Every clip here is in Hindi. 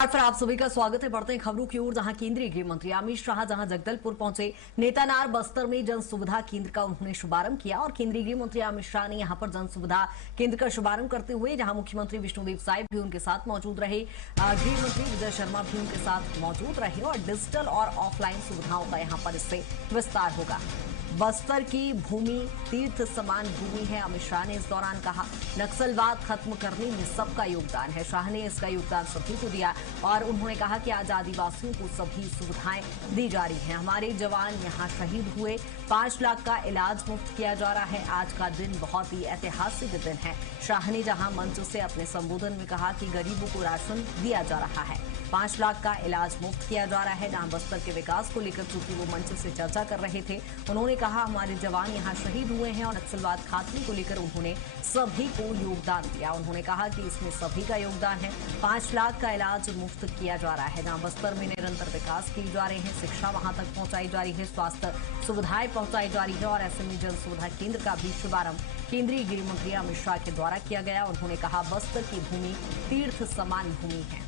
फिर आप सभी का स्वागत है। बढ़ते हैं खबरों की ओर, जहां केंद्रीय गृह मंत्री अमित शाह जहां जगदलपुर पहुंचे, नेतानार बस्तर में जन सुविधा केंद्र का उन्होंने शुभारंभ किया। और केंद्रीय गृह मंत्री अमित शाह ने यहां पर जन सुविधा केंद्र का शुभारंभ करते हुए जहां मुख्यमंत्री विष्णुदेव साय भी उनके साथ मौजूद रहे, गृह मंत्री विजय शर्मा भी उनके साथ मौजूद रहे और डिजिटल और ऑफलाइन सुविधाओं का यहां पर इससे विस्तार होगा। बस्तर की भूमि तीर्थ समान भूमि है, अमित शाह ने इस दौरान कहा। नक्सलवाद खत्म करने में सबका योगदान है, शाह ने इसका योगदान सभी को दिया और उन्होंने कहा कि आज आदिवासियों को सभी सुविधाएं दी जा रही हैं। हमारे जवान यहां शहीद हुए, 5 लाख का इलाज मुफ्त किया जा रहा है। आज का दिन बहुत ही ऐतिहासिक दिन है। शाह ने जहां मंच से अपने संबोधन में कहा कि गरीबों को राशन दिया जा रहा है, 5 लाख का इलाज मुफ्त किया जा रहा है। जहां बस्तर के विकास को लेकर चूंकि वो मंच से चर्चा कर रहे थे, उन्होंने कहा हमारे जवान यहां शहीद हुए हैं और नक्सलवाद खात्मे को लेकर उन्होंने सभी को योगदान दिया। उन्होंने कहा कि इसमें सभी का योगदान है। 5 लाख का इलाज मुफ्त किया जा रहा है। जहां बस्तर में निरंतर विकास किए जा रहे हैं, शिक्षा वहां तक पहुंचाई जा रही है, स्वास्थ्य सुविधाएं पहुंचाई जा रही है और ऐसे में जन सुविधा केंद्र का भी शुभारंभ केंद्रीय गृह मंत्री अमित शाह के द्वारा किया गया। उन्होंने कहा बस्तर की भूमि तीर्थ समान भूमि है।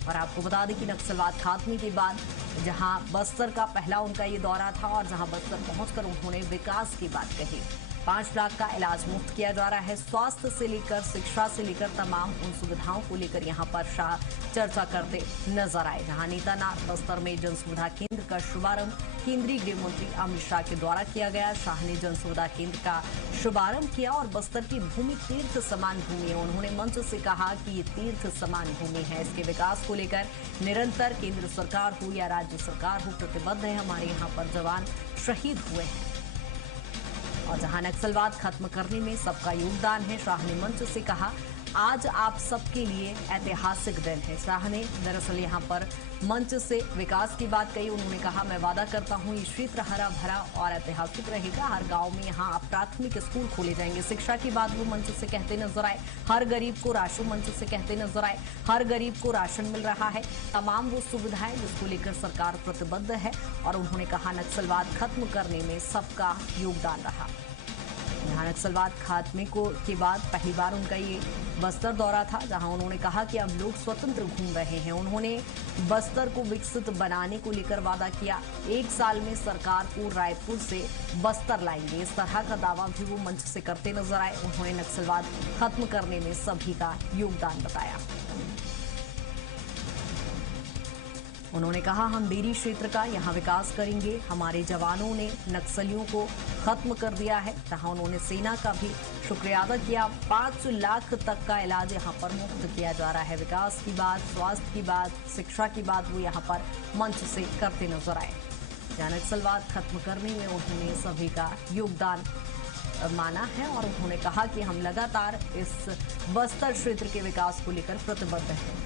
और आपको बता दें कि नक्सलवाद खात्मे के बाद जहां बस्तर का पहला उनका ये दौरा था और जहां बस्तर पहुंचकर उन्होंने विकास की बात कही। 5 लाख का इलाज मुफ्त किया जा रहा है। स्वास्थ्य से लेकर शिक्षा से लेकर तमाम उन सुविधाओं को लेकर यहां पर शाह चर्चा करते नजर आए। जहां नेतानार बस्तर में जन सुविधा केंद्र का शुभारंभ केंद्रीय गृह मंत्री अमित शाह के द्वारा किया गया। शाह ने जन सुविधा केंद्र का शुभारंभ किया और बस्तर की भूमि तीर्थ समान भूमि है। उन्होंने मंच से कहा कि ये तीर्थ समान भूमि है, इसके विकास को लेकर निरंतर केंद्र सरकार हो या राज्य सरकार हो प्रतिबद्ध है। हमारे यहाँ पर जवान शहीद हुए हैं और जहां नक्सलवाद खत्म करने में सबका योगदान है। शाह ने मंच से कहा आज आप सबके लिए ऐतिहासिक दिन है। शाह ने दरअसल यहां पर मंच से विकास की बात कही। उन्होंने कहा मैं वादा करता हूं ये क्षेत्र हरा भरा और ऐतिहासिक रहेगा। हर गांव में यहां प्राथमिक स्कूल खोले जाएंगे। शिक्षा की बात वो मंच से कहते नजर आए। हर गरीब को राशन मंच से कहते नजर आए। हर गरीब को राशन मिल रहा है, तमाम वो सुविधाएं जिसको लेकर सरकार प्रतिबद्ध है। और उन्होंने कहा नक्सलवाद खत्म करने में सबका योगदान रहा। यहाँ नक्सलवाद खात्मे के बाद पहली बार उनका ये बस्तर दौरा था, जहां उन्होंने कहा कि अब लोग स्वतंत्र घूम रहे हैं। उन्होंने बस्तर को विकसित बनाने को लेकर वादा किया। 1 साल में सरकार को रायपुर से बस्तर लाएंगे, इस तरह का दावा भी वो मंच से करते नजर आए। उन्होंने नक्सलवाद खत्म करने में सभी का योगदान बताया। उन्होंने कहा हम बेरी क्षेत्र का यहाँ विकास करेंगे। हमारे जवानों ने नक्सलियों को खत्म कर दिया है। जहाँ उन्होंने सेना का भी शुक्रिया अदा किया। 5 लाख तक का इलाज यहाँ पर मुफ्त किया जा रहा है। विकास की बात, स्वास्थ्य की बात, शिक्षा की बात वो यहाँ पर मंच से करते नजर आए। जहाँ नक्सलवाद खत्म करने में उन्होंने सभी का योगदान माना है और उन्होंने कहा कि हम लगातार इस बस्तर क्षेत्र के विकास को लेकर प्रतिबद्ध हैं।